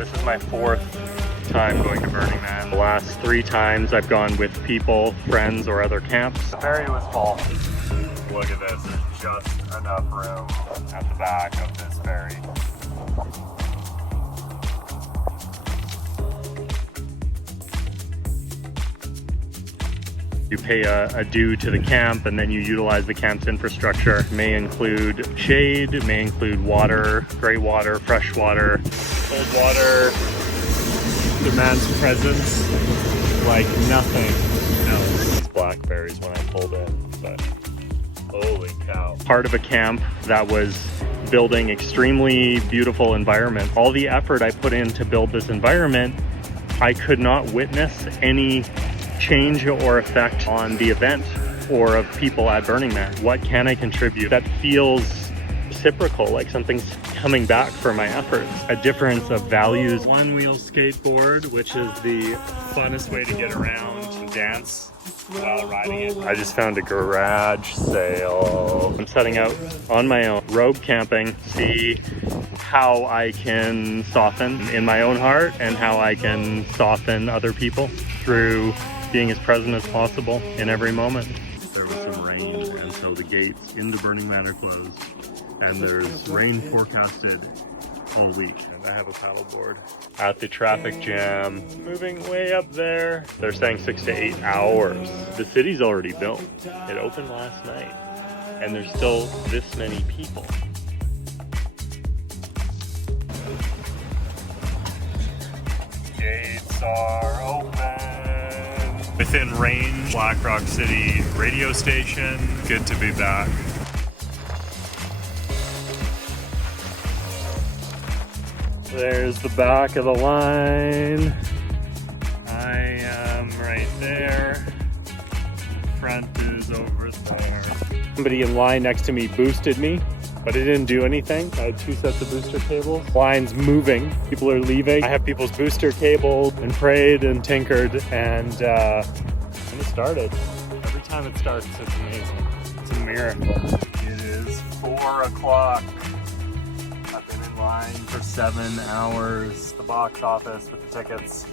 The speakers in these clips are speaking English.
this is my 4th time going to Burning Man. The last 3 times I've gone with people, friends, or other camps. The ferry was full. Look at this, there's just enough room at the back of this ferry. You pay a due to the camp and then you utilize the camp's infrastructure. It may include shade, it may include water, gray water, fresh water. Cold water demands presence like nothing else. These blackberries when I pulled in, but holy cow. Part of a camp that was building extremely beautiful environment. All the effort I put in to build this environment, I could not witness any change or effect on the event or of people at Burning Man. What can I contribute that feels reciprocal, like something's coming back for my efforts? A difference of values. One-wheel skateboard, which is the funnest way to get around and dance while riding it. I just found a garage sale. I'm setting out on my own, rogue camping, to see how I can soften in my own heart and how I can soften other people through being as present as possible in every moment. There was some rain, and so the gates into Burning Man are closed, and there's rain forecasted all week. And I have a paddleboard. At the traffic jam, moving way up there. They're saying 6 to 8 hours. The city's already built. It opened last night, and there's still this many people. Gates are open. Within range, Black Rock City radio station. Good to be back. There's the back of the line. I am right there. Front is over there. Somebody in line next to me boosted me, but it didn't do anything. I had 2 sets of booster cables. Line's moving. People are leaving. I have people's booster cables and prayed and tinkered, and it started. Every time it starts, it's amazing. It's a miracle. It is 4 o'clock. I've been in line for 7 hours. The box office with the tickets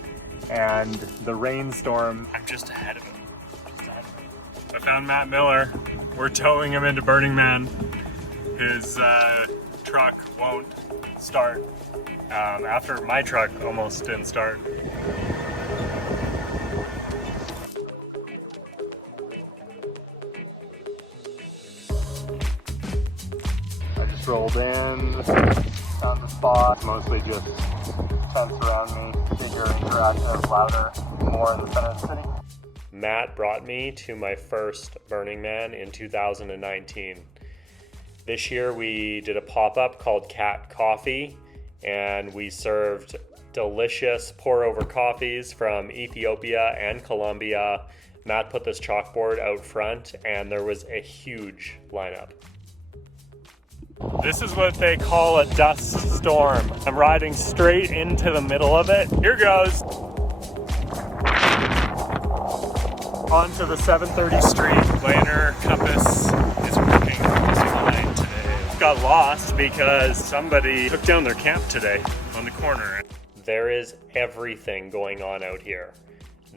and the rainstorm. I'm just ahead of him. I found Matt Miller. We're towing him into Burning Man. His truck won't start after my truck almost didn't start. I just rolled in, found the spot, mostly just tents around me, bigger, interactive, louder, more in the center of the city. Matt brought me to my first Burning Man in 2019. This year we did a pop-up called Cat Coffee, and we served delicious pour-over coffees from Ethiopia and Colombia. Matt put this chalkboard out front, and there was a huge lineup. This is what they call a dust storm. I'm riding straight into the middle of it. Here goes. Onto the 730 street. Planar compass is working just fine today. Got lost because somebody took down their camp today on the corner. There is everything going on out here.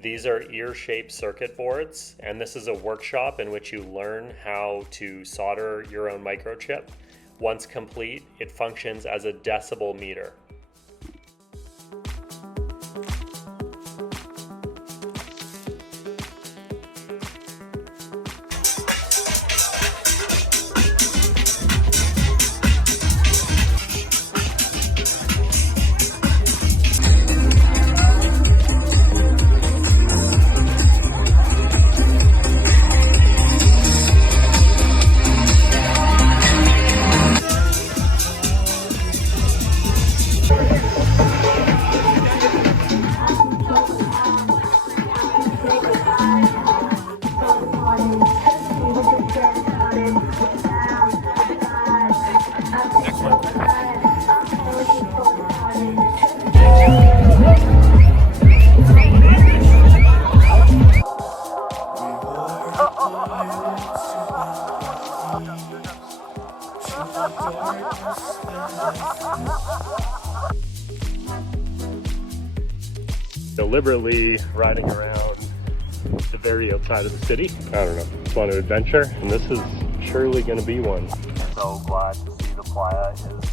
These are ear-shaped circuit boards, and this is a workshop in which you learn how to solder your own microchip. Once complete, it functions as a decibel meter. deliberately riding around the very outside of the city. I don't know, just want to adventure, and this is surely going to be one. So glad to see the playa is smooth.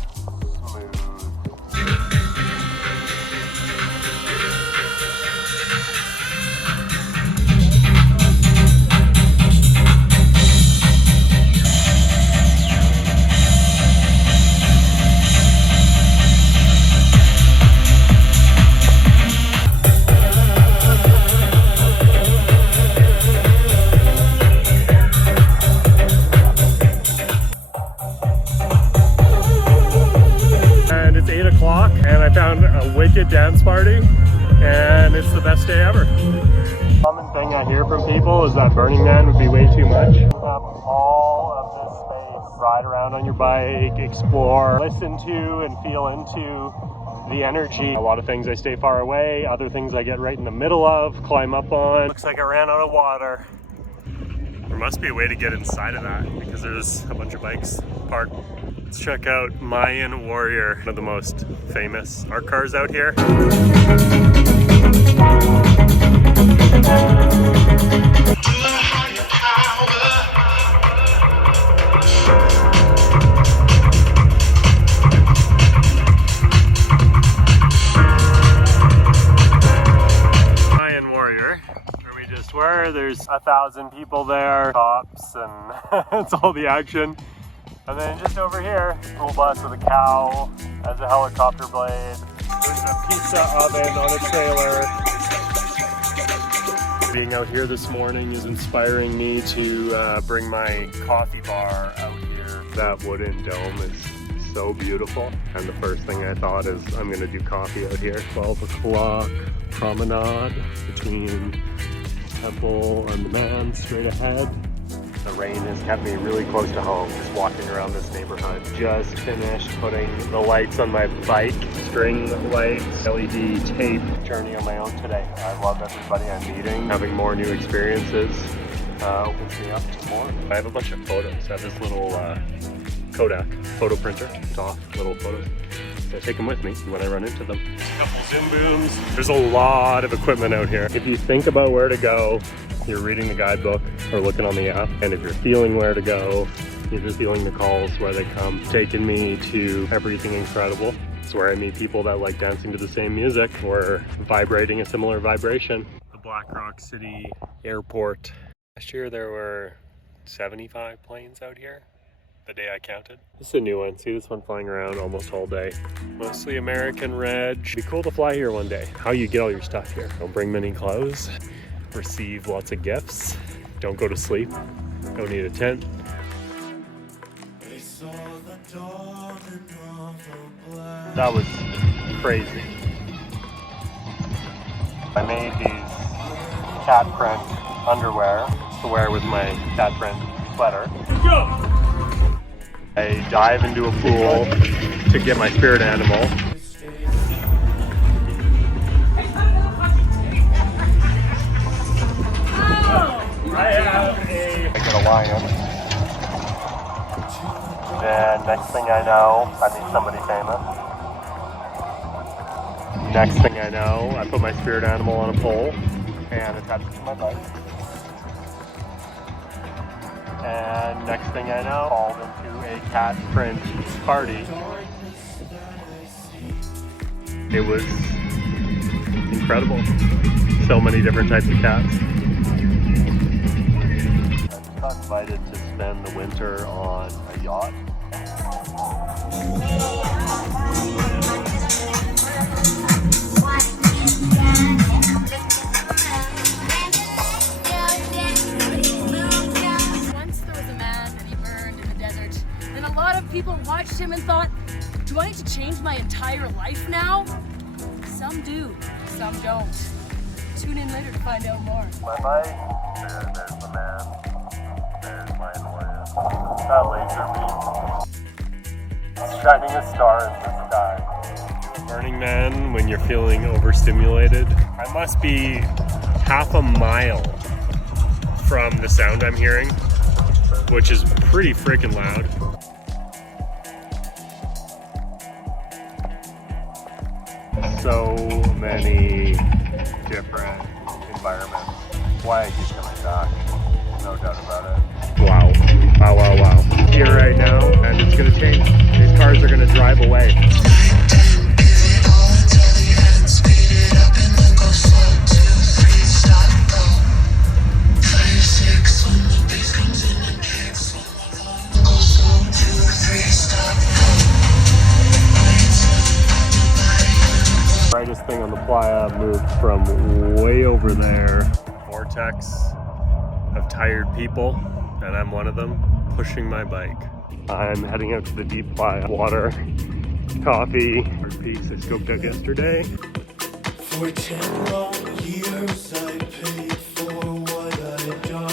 It's 8 o'clock and I found a wicked dance party and it's the best day ever. Common thing I hear from people is that Burning Man would be way too much. All of this space, ride around on your bike, explore, listen to and feel into the energy. A lot of things I stay far away, other things I get right in the middle of, climb up on. Looks like I ran out of water. There must be a way to get inside of that because there's a bunch of bikes parked. Let's check out Mayan Warrior, one of the most famous art cars out here. Mayan Warrior, where we just were. There's 1,000 people there, cops, and it's all the action. And then just over here, school bus with a cow as a helicopter blade. There's a pizza oven on a trailer. Being out here this morning is inspiring me to bring my coffee bar out here. That wooden dome is so beautiful. And the first thing I thought is I'm gonna do coffee out here. 12 o'clock promenade between Temple and the Man straight ahead. The rain has kept me really close to home, just walking around this neighborhood. Just finished putting the lights on my bike, string lights, LED tape. Journey on my own today. I love everybody I'm meeting. Having more new experiences opens me up to more. I have a bunch of photos. I have this little Kodak photo printer, off little photos. So I take them with me when I run into them. A couple Zoom booms. There's a lot of equipment out here. If you think about where to go, you're reading the guidebook or looking on the app, and if you're feeling where to go, you're just feeling the calls where they come. Taking me to everything incredible. It's where I meet people that like dancing to the same music or vibrating a similar vibration. The Black Rock City Airport. Last year there were 75 planes out here. The day I counted. This is a new one. See this one flying around almost all day. Mostly American reg. It'd be cool to fly here one day. How you get all your stuff here. Don't bring many clothes. Receive lots of gifts. Don't go to sleep. Don't need a tent. That was crazy. I made these cat print underwear to wear with my cat print sweater. Let's go! I dive into a pool to get my spirit animal. I get a lion. Then next thing I know, I meet somebody famous. Next thing I know, I put my spirit animal on a pole and attach it to my bike. And next thing I know, called into a cat print party. It was incredible. So many different types of cats. I got invited to spend the winter on a yacht. People watched him and thought, do I need to change my entire life now? Some do, some don't. Tune in later to find out more. My bike, there's the man, there's Mayan Warrior. That laser beam. It's shining a star in the sky. Burning Man, when you're feeling overstimulated. I must be half a mile from the sound I'm hearing, which is pretty freaking loud. So many different environments. Why I keep coming back, no doubt about it. Wow, wow, wow, wow. Here right now, and it's gonna change. These cars are gonna drive away. Brightest thing on the playa moved from way over there. Vortex of tired people, and I'm one of them, pushing my bike. I'm heading out to the deep playa. Water, coffee, piece I scoped out yesterday. For 10 long years I paid for what I'd done.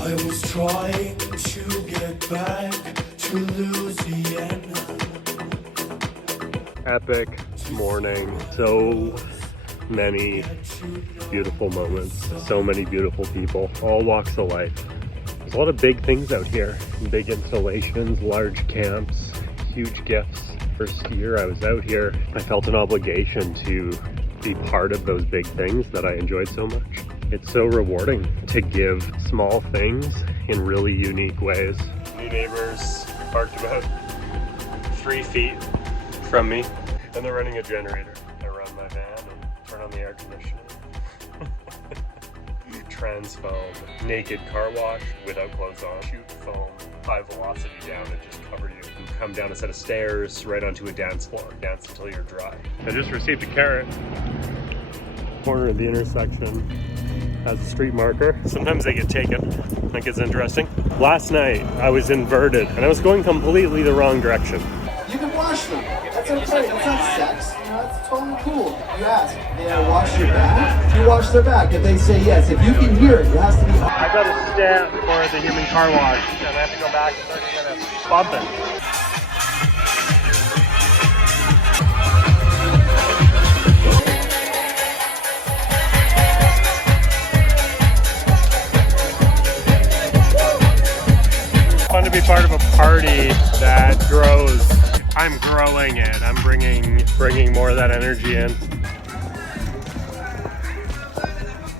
I was trying to get back to Louisiana. Epic morning. So many beautiful moments. So many beautiful people. All walks of life. There's a lot of big things out here. Big installations, large camps, huge gifts. First year I was out here, I felt an obligation to be part of those big things that I enjoyed so much. It's so rewarding to give small things in really unique ways. New neighbors parked about 3 feet from me, and they're running a generator. I run my van and turn on the air conditioning. Trans foam, naked car wash without clothes on, shoot foam, high velocity down and just cover you. You come down a set of stairs right onto a dance floor, dance until you're dry. I just received a carrot. Corner of the intersection has a street marker. Sometimes they get taken. I think it's interesting. Last night I was inverted and I was going completely the wrong direction. You can wash them. That's okay. That's not sex. You know, that's totally cool. You ask, may I wash your back? You wash their back. If they say yes, if you can hear it, it has to be. I got a stamp for the human car wash and I have to go back in 30 minutes. Bumping. Fun to be part of a party that grows. I'm growing it. I'm bringing more of that energy in.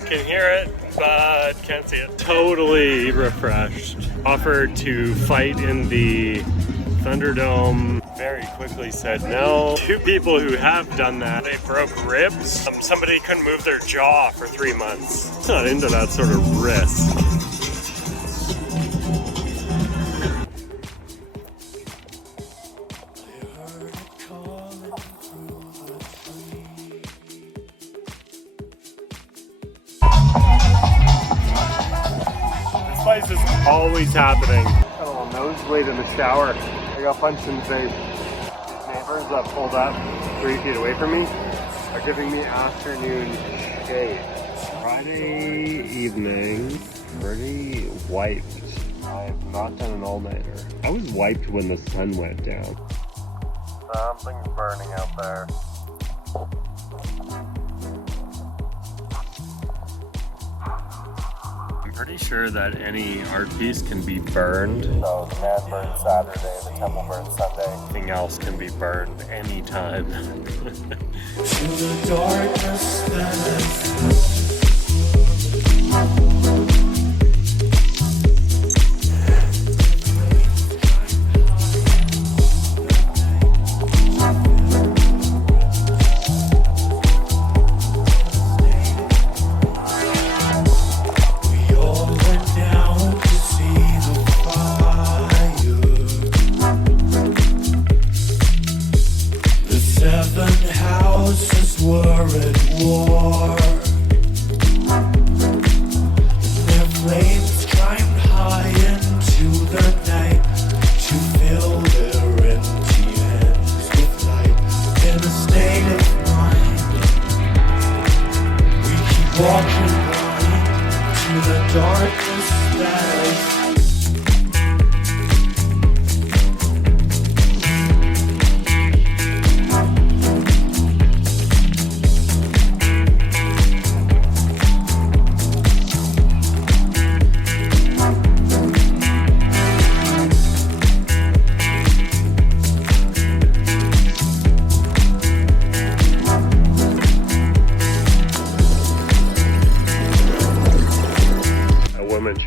Can hear it, but can't see it. Totally refreshed. Offered to fight in the Thunderdome. Very quickly said no. 2 people who have done that, they broke ribs. Somebody couldn't move their jaw for 3 months. It's not into that sort of risk. This place is always happening. Got a little nosebleed in the shower. I got punched in the face. These neighbors that pulled up 3 feet away from me are giving me afternoon shade. Friday evening, pretty wiped. I have not done an all-nighter. I was wiped when the sun went down. Something's burning out there. I'm pretty sure that any art piece can be burned. So the man burned Saturday, the temple burned Sunday. Anything else can be burned anytime. To the darkness that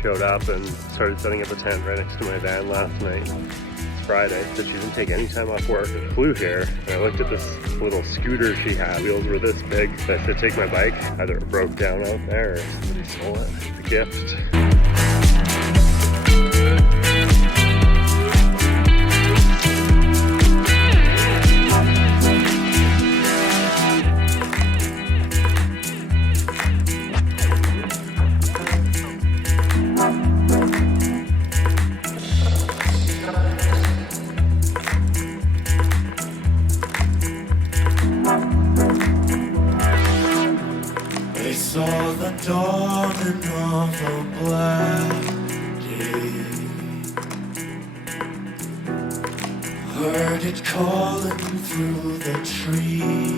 showed up and started setting up a tent right next to my van last night. It's Friday, so she didn't take any time off work. I flew here and I looked at this little scooter she had. Wheels were this big. I should take my bike. Either it broke down out there or somebody stole it. It's a gift. They saw the dawning of a black day. Heard it calling through the trees.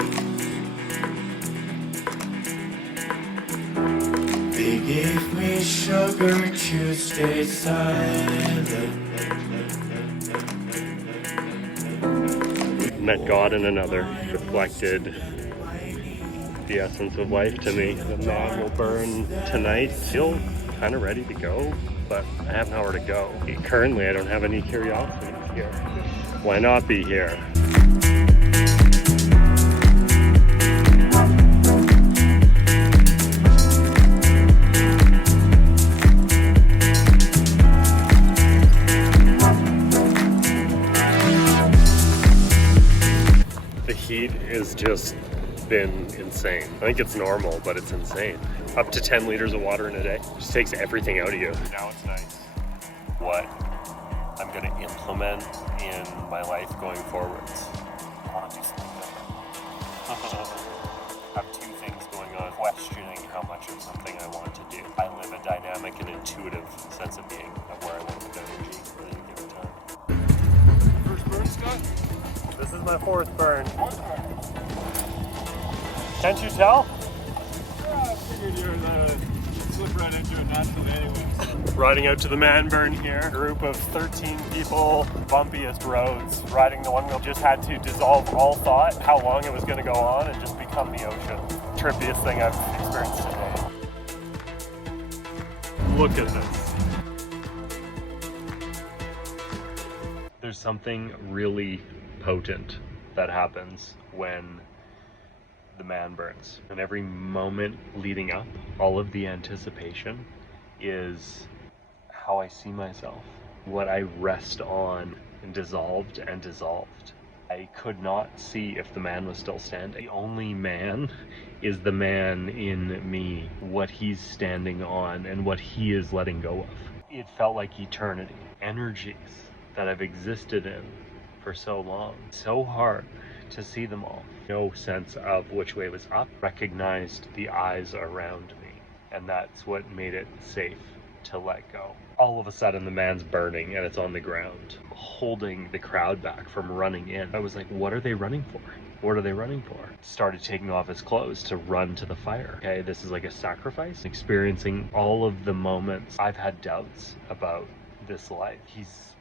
They gave me sugar to stay silent. Met God in another, reflected the essence of life to me. The man will burn tonight. Feel kind of ready to go, but I have nowhere to go. Currently, I don't have any curiosities here. Why not be here? The heat is just been insane. I think it's normal, but it's insane. Up to 10 liters of water in a day. Just takes everything out of you. Now it's nice. What I'm gonna implement in my life going forwards. I wanna do something different. I have two things going on. Questioning how much of something I want to do. I live a dynamic and intuitive sense of being of where I want to put energy at any given time. First burn, Scott? This is my fourth burn. Can't you tell? I figured you were slip right into it naturally anyway. Riding out to the man burn here. Group of 13 people, bumpiest roads. Riding the one wheel just had to dissolve all thought, how long it was going to go on, and just become the ocean. Trippiest thing I've experienced today. Look at this. There's something really potent that happens when the man burns. And every moment leading up, all of the anticipation is how I see myself, what I rest on, and dissolved and dissolved. I could not see if the man was still standing. The only man is the man in me, what he's standing on and what he is letting go of. It felt like eternity, energies that I've existed in for so long. So hard to see them all. No sense of which way was up. Recognized the eyes around me, and that's what made it safe to let go. All of a sudden the man's burning and it's on the ground, holding the crowd back from running in. I was like, what are they running for? What are they running for? Started taking off his clothes to run to the fire. Okay, this is like a sacrifice. Experiencing all of the moments I've had doubts about this life. He's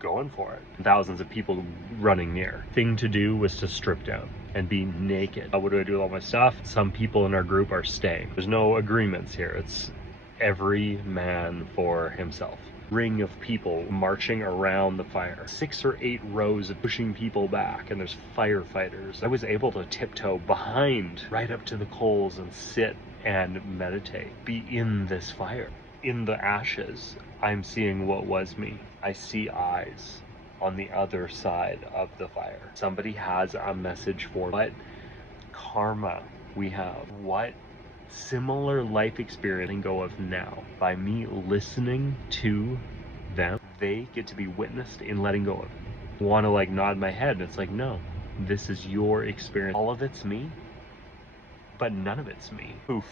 going for it. Thousands of people running near. Thing to do was to strip down and be naked. What do I do with all my stuff? Some people in our group are staying. There's no agreements here. It's every man for himself. Ring of people marching around the fire. 6 or 8 rows of pushing people back, and there's firefighters. I was able to tiptoe behind right up to the coals and sit and meditate. Be in this fire. In the ashes, I'm seeing what was me. I see eyes on the other side of the fire. Somebody has a message for what karma we have, what similar life experience I can go of now. By me listening to them, they get to be witnessed in letting go of it. Want to like nod my head, and it's like, no, this is your experience. All of it's me, but none of it's me. Oof.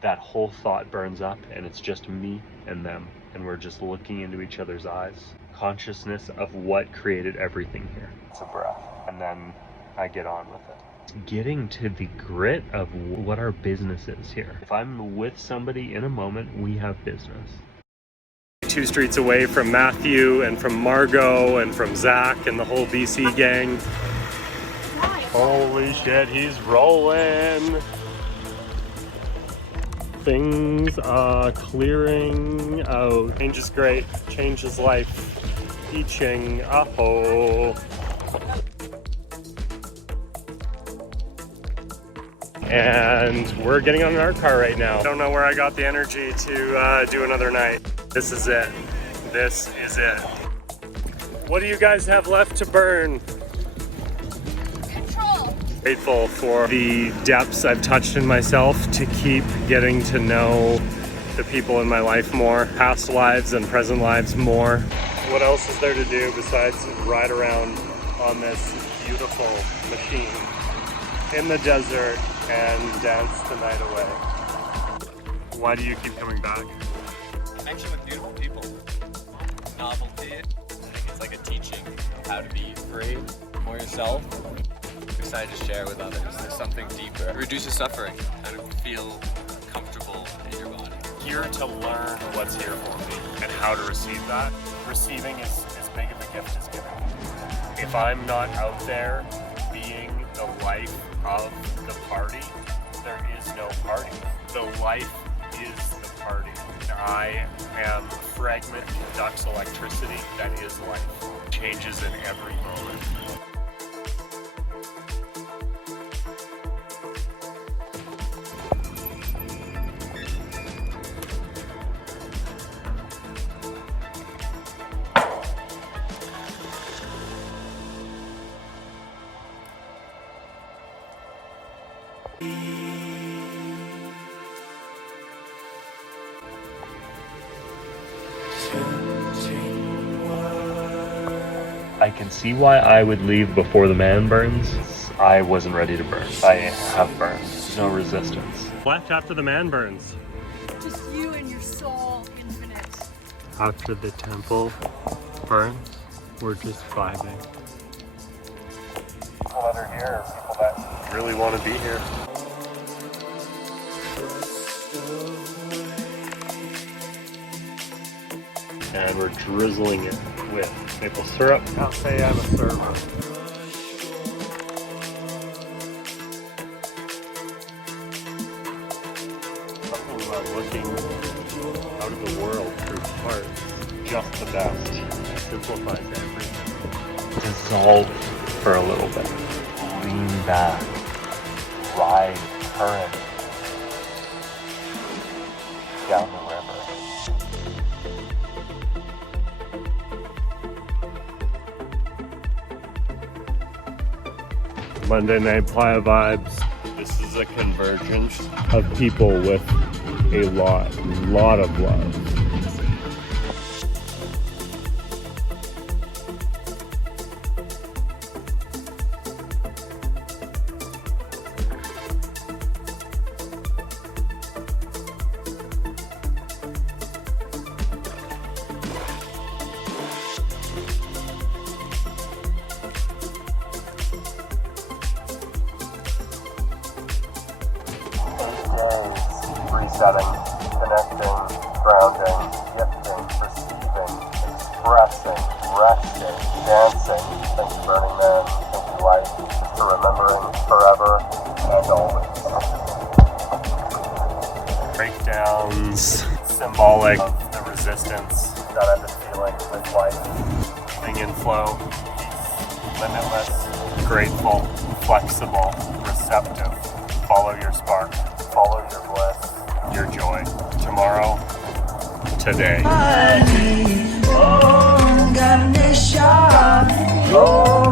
That whole thought burns up, and it's just me and them, and we're just looking into each other's eyes. Consciousness of what created everything here. It's a breath, and then I get on with it. Getting to the grit of what our business is here. If I'm with somebody in a moment, we have business. 2 streets away from Matthew and from Margot and from Zach and the whole BC gang. Holy shit, he's rolling. Things are clearing out. Change is great. Change is life. I Ching Aho. And we're getting on an art car right now. I don't know where I got the energy to do another night. This is it. This is it. What do you guys have left to burn? Control. Grateful for the depths I've touched in myself to keep getting to know the people in my life more, past lives and present lives more. What else is there to do besides ride around on this beautiful machine in the desert and dance the night away? Why do you keep coming back? Connection with beautiful people. Novelty. I think it's like a teaching of how to be free, more yourself. Excited to share with others. There's something deeper. It reduces suffering. How to feel comfortable in your body. Here to learn what's here for me and how to receive that. Receiving is as big of a gift as giving. If I'm not out there being the life of the party, there is no party. The life is the party. I am a fragment of duct's electricity that is life. Changes in every moment. I can see why I would leave before the man burns. I wasn't ready to burn. I have burned. No resistance. Left after the man burns. Just you and your soul, infinite. After the temple burns, we're just vibing. People that are here are people that really want to be here. And we're drizzling it with maple syrup. I'll say I'm a server. Something about looking out of the world through parts. Just the best. Simplifies everything. Dissolve for a little bit. Lean back. Ride current. Down the river. Monday Night Playa vibes. This is a convergence of people with a lot of love. Resetting, connecting, grounding, gifting, receiving, expressing, resting, dancing. Thank you, Burning Man. Thank you, life. Just for remembering forever and always. Breakdowns, symbolic of the resistance that I've been feeling with life. Living in flow, peace, limitless, grateful, flexible, receptive. Follow your spark. Follow your bliss. Your joy. Tomorrow, today. Oh,